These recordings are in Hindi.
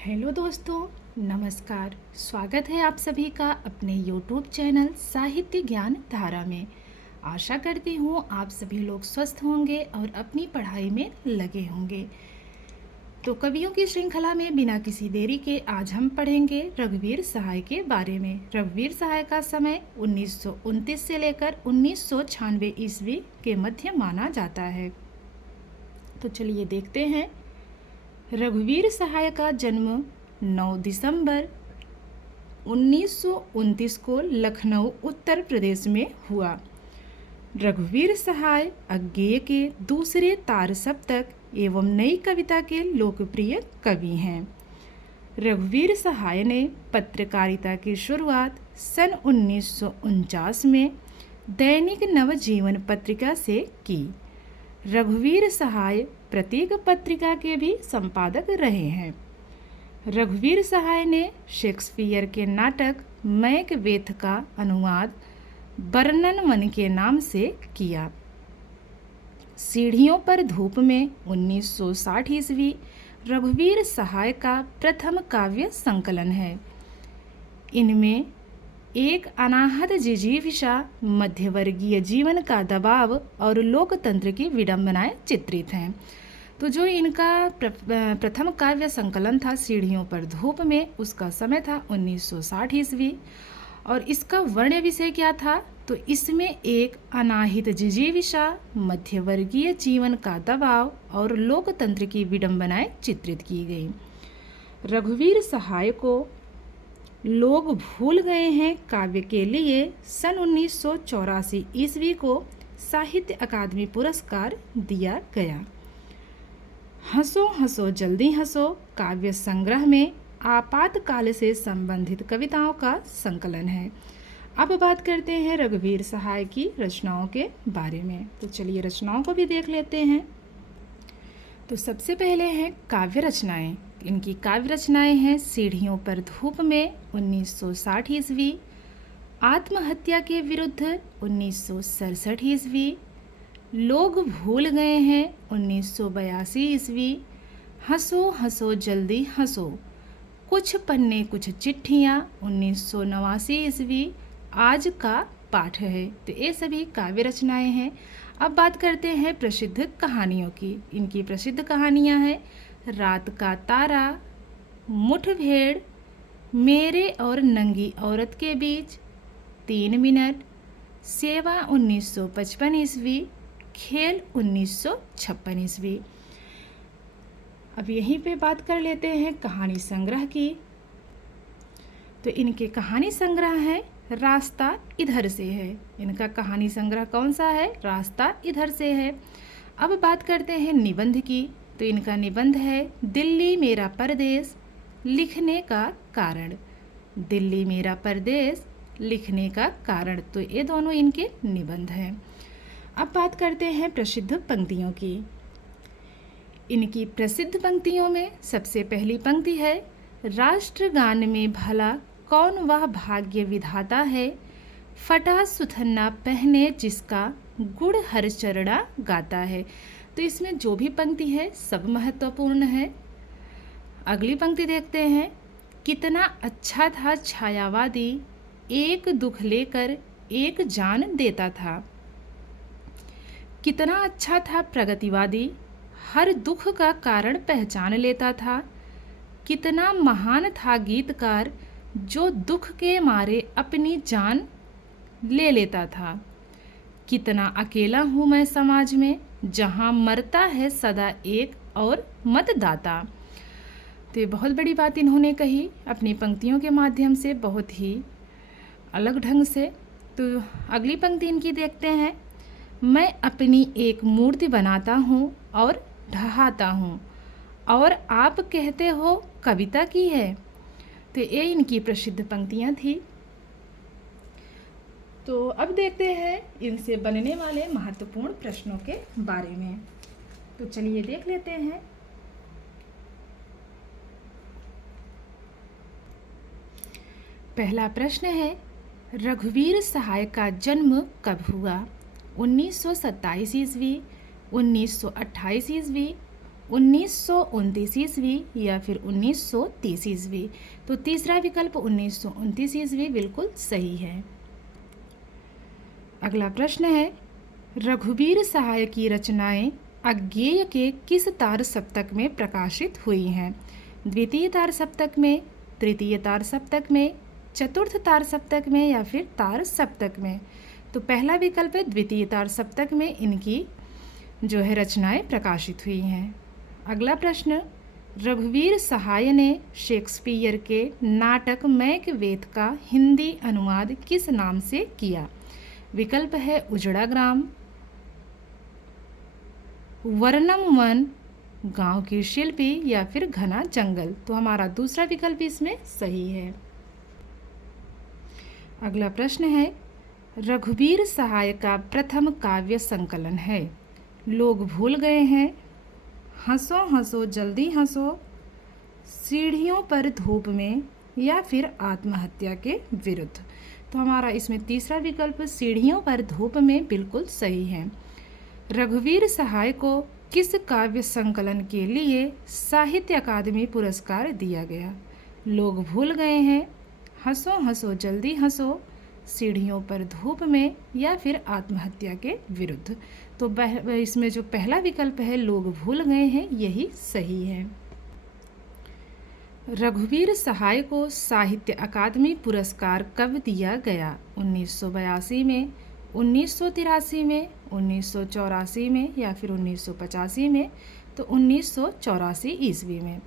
हेलो दोस्तों, नमस्कार। स्वागत है आप सभी का अपने यूट्यूब चैनल साहित्य ज्ञान धारा में। आशा करती हूँ आप सभी लोग स्वस्थ होंगे और अपनी पढ़ाई में लगे होंगे। तो कवियों की श्रृंखला में बिना किसी देरी के आज हम पढ़ेंगे रघुवीर सहाय के बारे में। रघुवीर सहाय का समय 1929 से लेकर 1996 ईस्वी के मध्य माना जाता है। तो चलिए देखते हैं। रघुवीर सहाय का जन्म 9 दिसंबर 1929 को लखनऊ उत्तर प्रदेश में हुआ। रघुवीर सहाय अज्ञेय के दूसरे तार सप्तक एवं नई कविता के लोकप्रिय कवि हैं। रघुवीर सहाय ने पत्रकारिता की शुरुआत सन 1949 में दैनिक नवजीवन पत्रिका से की। रघुवीर सहाय प्रतीक पत्रिका के भी संपादक रहे हैं। रघुवीर सहाय ने शेक्सपियर के नाटक मैकबेथ का अनुवाद वर्णन मन के नाम से किया। सीढ़ियों पर धूप में 1960 ईस्वी रघुवीर सहाय का प्रथम काव्य संकलन है। इनमें एक अनाहत जिजीविषा, मध्यवर्गीय जीवन का दबाव और लोकतंत्र की विडंबनाएं चित्रित हैं। तो जो इनका प्रथम काव्य संकलन था सीढ़ियों पर धूप में, उसका समय था 1960 ईस्वी। और इसका वर्ण विषय क्या था? तो इसमें एक अनाहित जिजीविषा, मध्यवर्गीय जीवन का दबाव और लोकतंत्र की विडंबनाएं चित्रित की गई। रघुवीर सहाय को लोग भूल गए हैं काव्य के लिए सन 1984 ईस्वी को साहित्य अकादमी पुरस्कार दिया गया। हंसो हंसो जल्दी हंसो काव्य संग्रह में आपातकाल से संबंधित कविताओं का संकलन है। अब बात करते हैं रघुवीर सहाय की रचनाओं के बारे में। तो चलिए रचनाओं को भी देख लेते हैं। तो सबसे पहले हैं काव्य रचनाएं। इनकी काव्य रचनाएं हैं सीढ़ियों पर धूप में 1960 ईस्वी, आत्महत्या के विरुद्ध 1967 ईस्वी, लोग भूल गए हैं 1982 ईस्वी, हंसो हंसो जल्दी हंसो, कुछ पन्ने कुछ चिट्ठियाँ 1989 ईस्वी, आज का पाठ है। तो ये सभी काव्य रचनाएं हैं। अब बात करते हैं प्रसिद्ध कहानियों की। इनकी प्रसिद्ध कहानियां हैं रात का तारा, मुठभेड़, मेरे और नंगी औरत के बीच, 3 मिनट, सेवा 1955 ईस्वी, खेल 1956 ईस्वी। अब यहीं पे बात कर लेते हैं कहानी संग्रह की। तो इनके कहानी संग्रह है रास्ता इधर से है। इनका कहानी संग्रह कौन सा है? रास्ता इधर से है। अब बात करते हैं निबंध की। तो इनका निबंध है दिल्ली मेरा परदेश लिखने का कारण। दिल्ली मेरा परदेश लिखने का कारण। तो ये दोनों इनके निबंध हैं। अब बात करते हैं प्रसिद्ध पंक्तियों की। इनकी प्रसिद्ध पंक्तियों में सबसे पहली पंक्ति है राष्ट्रगान में भला कौन वह भाग्य विधाता है, फटा सुथन्ना पहने जिसका गुड़ हर चरणा गाता है। तो इसमें जो भी पंक्ति है सब महत्वपूर्ण है। अगली पंक्ति देखते हैं कितना अच्छा था छायावादी, एक दुख लेकर एक जान देता था। कितना अच्छा था प्रगतिवादी, हर दुख का कारण पहचान लेता था। कितना महान था गीतकार, जो दुख के मारे अपनी जान ले लेता था। कितना अकेला हूँ मैं समाज में, जहाँ मरता है सदा एक और मतदाता। तो ये बहुत बड़ी बात इन्होंने कही अपनी पंक्तियों के माध्यम से, बहुत ही अलग ढंग से। तो अगली पंक्ति इनकी देखते हैं मैं अपनी एक मूर्ति बनाता हूँ और ढहाता हूँ, और आप कहते हो कविता की है। तो ये इनकी प्रसिद्ध पंक्तियाँ थी। तो अब देखते हैं इनसे बनने वाले महत्वपूर्ण प्रश्नों के बारे में। तो चलिए देख लेते हैं। पहला प्रश्न है रघुवीर सहाय का जन्म कब हुआ? 1927 ईस्वी, 1928 ईस्वी, 1929 ईस्वी या फिर 1930 ईस्वी। तो तीसरा विकल्प 1929 ईस्वी बिल्कुल सही है। अगला प्रश्न है, रघुवीर सहाय की रचनाएं अज्ञेय के किस तार सप्तक में प्रकाशित हुई हैं? द्वितीय तार सप्तक में, तृतीय तार सप्तक में, चतुर्थ तार सप्तक में या फिर तार सप्तक में? तो पहला विकल्प है द्वितीय तार सप्तक में इनकी जो है रचनाएं प्रकाशित हुई हैं। अगला प्रश्न, रघुवीर सहाय ने शेक्सपियर के नाटक मैकबेथ का हिंदी अनुवाद किस नाम से किया? विकल्प है उजड़ा ग्राम, वर्णम वन, गांव की शिल्पी या फिर घना जंगल। तो हमारा दूसरा विकल्प इसमें सही है। अगला प्रश्न है, रघुवीर सहाय का प्रथम काव्य संकलन है? लोग भूल गए हैं, हंसो हंसो जल्दी हंसो, सीढ़ियों पर धूप में या फिर आत्महत्या के विरुद्ध? तो हमारा इसमें तीसरा विकल्प सीढ़ियों पर धूप में बिल्कुल सही है। रघुवीर सहाय को किस काव्य संकलन के लिए साहित्य अकादमी पुरस्कार दिया गया? लोग भूल गए हैं, हंसो हंसो जल्दी हंसो, सीढ़ियों पर धूप में या फिर आत्महत्या के विरुद्ध? तो इसमें जो पहला विकल्प है लोग भूल गए हैं यही सही है। रघुवीर सहाय को साहित्य अकादमी पुरस्कार कब दिया गया? 1982 में, 1983 में, 1984 में या फिर 1985 में? तो 1984 ईस्वी में।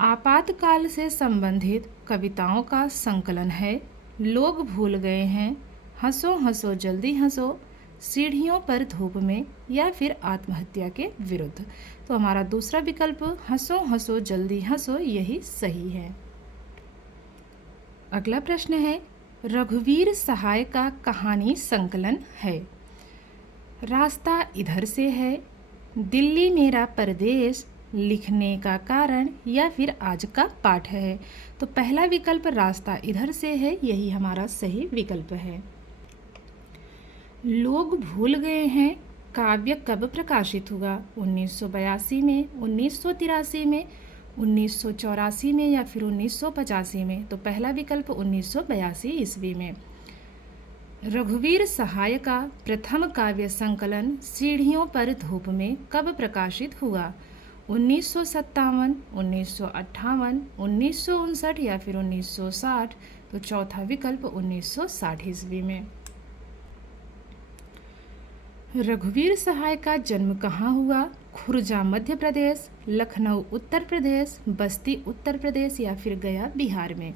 आपातकाल से संबंधित कविताओं का संकलन है। लोग भूल गए हैं, हंसो हंसो जल्दी हंसो, सीढ़ियों पर धूप में या फिर आत्महत्या के विरुद्ध? तो हमारा दूसरा विकल्प हंसो हंसो जल्दी हंसो यही सही है। अगला प्रश्न है, रघुवीर सहाय का कहानी संकलन है? रास्ता इधर से है, दिल्ली मेरा परदेश, लिखने का कारण या फिर आज का पाठ है? तो पहला विकल्प रास्ता इधर से है यही हमारा सही विकल्प है। लोग भूल गए हैं काव्य कब प्रकाशित हुआ? 1982 में, 1983 में, 1984 में या फिर 1985 में? तो पहला विकल्प 1982 ईस्वी में। रघुवीर सहाय का प्रथम काव्य संकलन सीढ़ियों पर धूप में कब प्रकाशित हुआ? 1957, 1958, 1959 या फिर 1960? तो चौथा विकल्प 1960 ईस्वी में। रघुवीर सहाय का जन्म कहाँ हुआ? खुर्जा मध्य प्रदेश, लखनऊ उत्तर प्रदेश, बस्ती उत्तर प्रदेश या फिर गया बिहार में?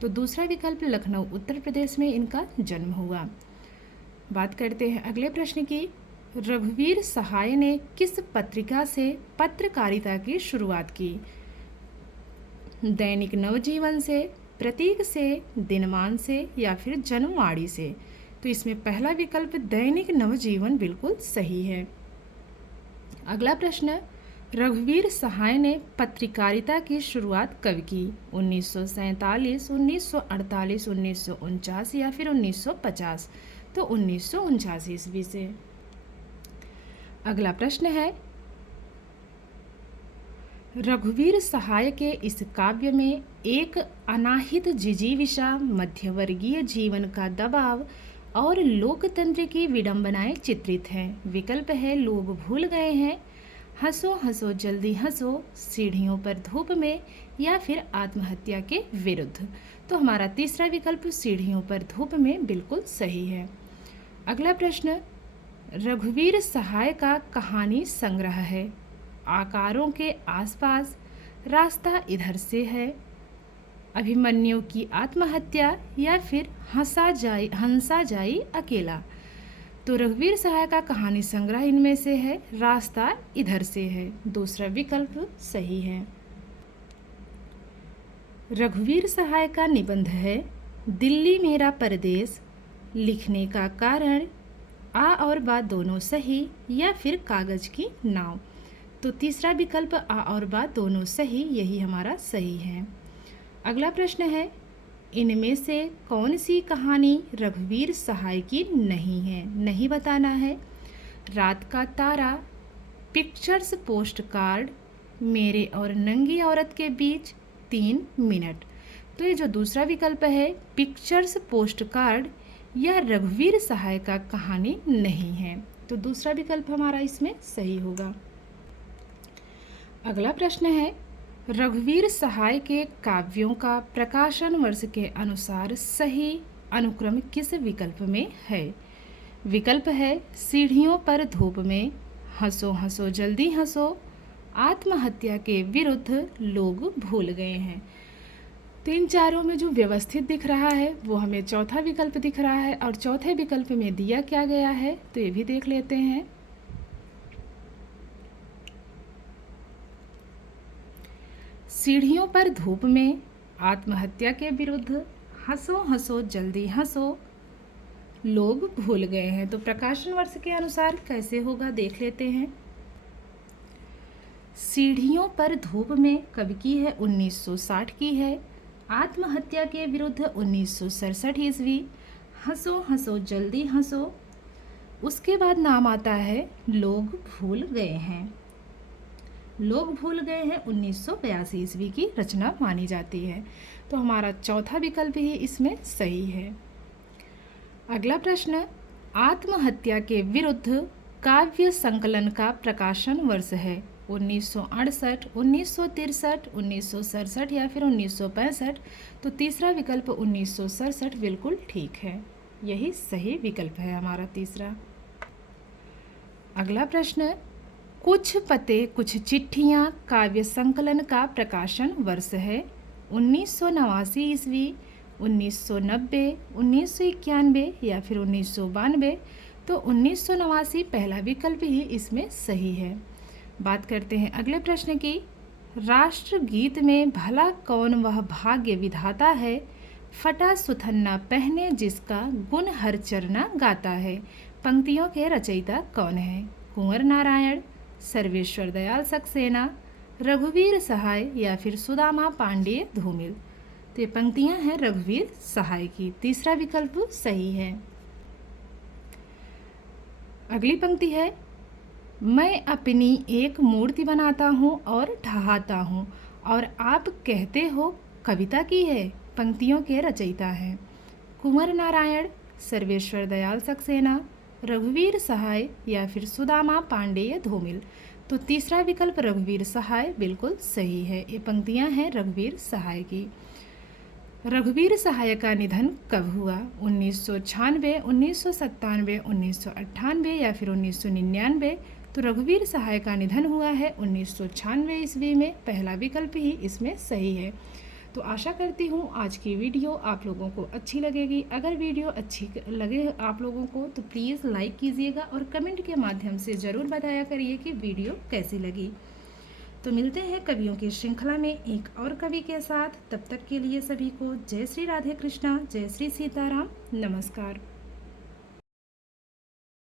तो दूसरा विकल्प लखनऊ उत्तर प्रदेश में इनका जन्म हुआ। बात करते हैं अगले प्रश्न की। रघुवीर सहाय ने किस पत्रिका से पत्रकारिता की शुरुआत की? दैनिक नवजीवन से, प्रतीक से, दिनमान से या फिर जनवाणी से? तो इसमें पहला विकल्प दैनिक नवजीवन बिल्कुल सही है। अगला प्रश्न, रघुवीर सहाय ने पत्रकारिता की शुरुआत कब की? 1947, 1948, 1949 या फिर 1950? तो 1949 ईस्वी से। अगला प्रश्न है, रघुवीर सहाय के इस काव्य में एक अनाहित जिजीविषा, मध्यवर्गीय जीवन का दबाव और लोकतंत्र की विडंबनाएं चित्रित हैं। विकल्प है लोग भूल गए हैं, हंसो हंसो जल्दी हंसो, सीढ़ियों पर धूप में या फिर आत्महत्या के विरुद्ध? तो हमारा तीसरा विकल्प सीढ़ियों पर धूप में बिल्कुल सही है। अगला प्रश्न, रघुवीर सहाय का कहानी संग्रह है? आकारों के आसपास, रास्ता इधर से है, अभिमन्यु की आत्महत्या या फिर हंसा जाई अकेला? तो रघुवीर सहाय का कहानी संग्रह इनमें से है रास्ता इधर से है। दूसरा विकल्प सही है। रघुवीर सहाय का निबंध है दिल्ली मेरा परदेश, लिखने का कारण, आ और बा दोनों सही या फिर कागज की नाव? तो तीसरा विकल्प आ और बा दोनों सही यही हमारा सही है। अगला प्रश्न है, इनमें से कौन सी कहानी रघुवीर सहाय की नहीं है? नहीं बताना है। रात का तारा, पिक्चर्स पोस्ट कार्ड, मेरे और नंगी औरत के बीच 3 मिनट। तो ये जो दूसरा विकल्प है पिक्चर्स पोस्ट कार्ड, यह रघुवीर सहाय का कहानी नहीं है। तो दूसरा विकल्प हमारा इसमें सही होगा। अगला प्रश्न है रघुवीर सहाय के काव्यों का प्रकाशन वर्ष के अनुसार सही अनुक्रम किस विकल्प में है? विकल्प है सीढ़ियों पर धूप में, हंसो हंसो जल्दी हंसो, आत्महत्या के विरुद्ध लोग भूल गए हैं। तो इन चारों में जो व्यवस्थित दिख रहा है वो हमें चौथा विकल्प दिख रहा है, और चौथे विकल्प में दिया क्या गया है तो ये भी देख लेते हैं। सीढ़ियों पर धूप में, आत्महत्या के विरुद्ध, हंसो हंसो जल्दी हंसो, लोग भूल गए हैं। तो प्रकाशन वर्ष के अनुसार कैसे होगा देख लेते हैं। सीढ़ियों पर धूप में कब की है? 1960 की है। आत्महत्या के विरुद्ध 1967 ईस्वी। हंसो हंसो जल्दी हंसो, उसके बाद नाम आता है लोग भूल गए हैं। लोग भूल गए हैं 1982 ईस्वी की रचना मानी जाती है। तो हमारा चौथा विकल्प ही इसमें सही है। अगला प्रश्न आत्महत्या के विरुद्ध काव्य संकलन का प्रकाशन वर्ष है 1968, 1963, 1967 या फिर 1965। तो तीसरा विकल्प 1967 बिल्कुल ठीक है, यही सही विकल्प है हमारा तीसरा। अगला प्रश्न कुछ पते कुछ चिट्ठियाँ काव्य संकलन का प्रकाशन वर्ष है 1989 ईस्वी, 1990, 1991 या फिर 1992। तो 1989 पहला विकल्प ही इसमें सही है। बात करते हैं अगले प्रश्न की। राष्ट्रगीत में भला कौन वह भाग्य विधाता है, फटा सुथन्ना पहने जिसका गुण हर चरना गाता है। पंक्तियों के रचयिता कौन है? कुंवर नारायण, सर्वेश्वर दयाल सक्सेना, रघुवीर सहाय या फिर सुदामा पांडेय धूमिल। तो ये पंक्तियां हैं रघुवीर सहाय की, तीसरा विकल्प सही है। अगली पंक्ति है मैं अपनी एक मूर्ति बनाता हूँ और ढहाता हूँ और आप कहते हो कविता की है। पंक्तियों के रचयिता हैं कुंवर नारायण, सर्वेश्वर दयाल सक्सेना, रघुवीर सहाय या फिर सुदामा पांडेय धूमिल। तो तीसरा विकल्प रघुवीर सहाय बिल्कुल सही है। ये पंक्तियां हैं रघुवीर सहाय की। रघुवीर सहाय का निधन कब हुआ? 1996, 1997, 1998 या फिर 1999। तो रघुवीर सहाय का निधन हुआ है 1996 ईस्वी में, पहला विकल्प ही इसमें सही है। तो आशा करती हूँ आज की वीडियो आप लोगों को अच्छी लगेगी। अगर वीडियो अच्छी लगे आप लोगों को तो प्लीज़ लाइक कीजिएगा और कमेंट के माध्यम से ज़रूर बताया करिए कि वीडियो कैसी लगी। तो मिलते हैं कवियों की श्रृंखला में एक और कवि के साथ। तब तक के लिए सभी को जय श्री राधे कृष्णा, जय श्री सीताराम, नमस्कार।